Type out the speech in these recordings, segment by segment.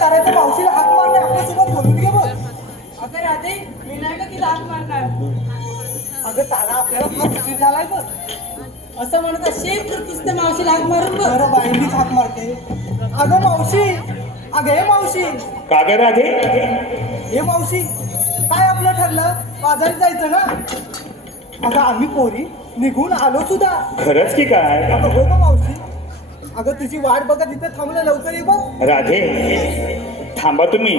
करायचं मावशीला हाक मारणे आपल्यासोबत बोलून घे बघ अगं राधे मी नाही का तिला हात मारणार? अगं तारा आपल्याला फार उशीर झालाय बघ. असं म्हणत असेल तर तीच त्या मावशीला हात मारून बघ. बरं बाईंनीच हाक मारते. अगं मावशी अगं हे मावशी. का ग राधे? हे मावशी काय आपलं ठरलं? बाजारी जायचं ना? अगं आम्ही पोरी निघून आलो सुद्धा. खरंच की काय? अगं हो का मावशी. अगं तुझी वाट बघत इथे थांबलं लवकर ये बघ. राधे थांबा तुम्ही.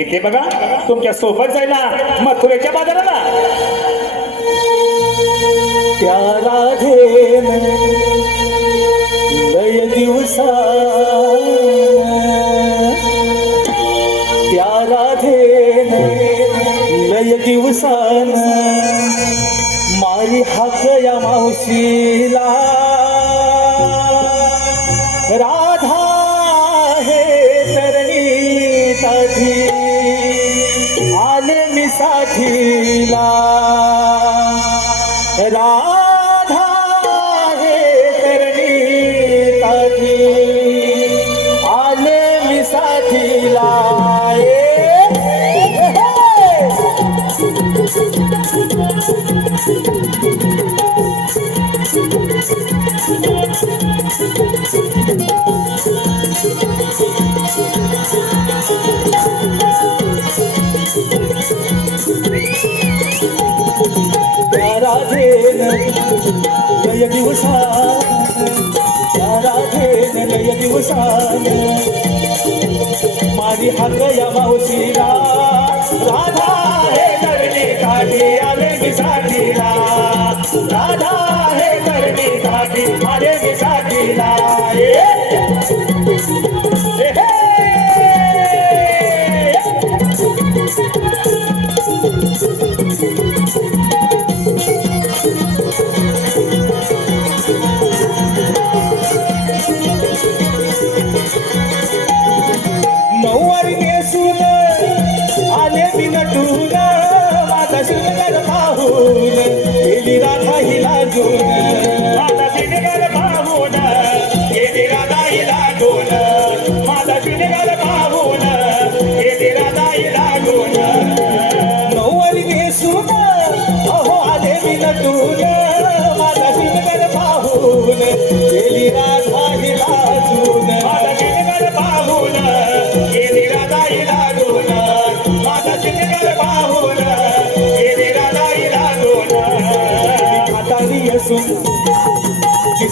इथे बघा तुमच्यासोबत जायला मथुरेच्या बाजाराला. त्या राधेन लय दिवसा त्या राधेन लय दिवसान मारी हाक या मावशीला साथीला. रा त्या लय दिवसान त्या राधेन लय दिवसान माझी हात या मावशीला राधा हे करणे काढी आले मी विसाठीला राधा Hallelujah.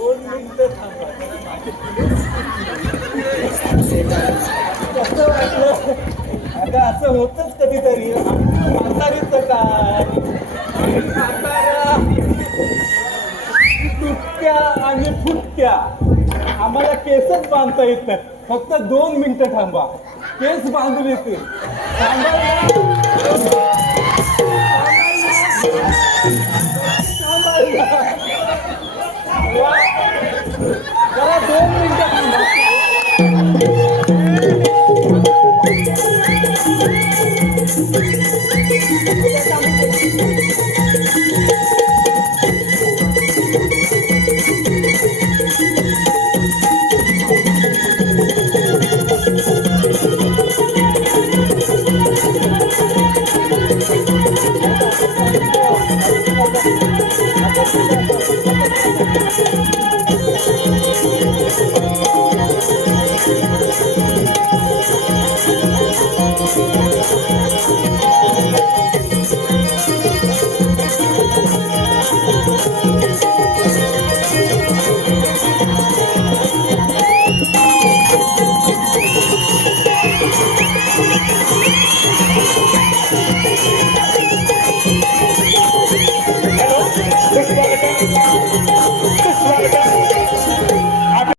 दोन मिनिटं थांबा. कसं वाटलं अगं असं होतच कधीतरी. म्हातारीचं काय? म्हातारा. तुटक्या आणि फुटक्या. आम्हाला केसच बांधता येत नाही फक्त दोन मिनिटं थांबा. केस बांधून येतील.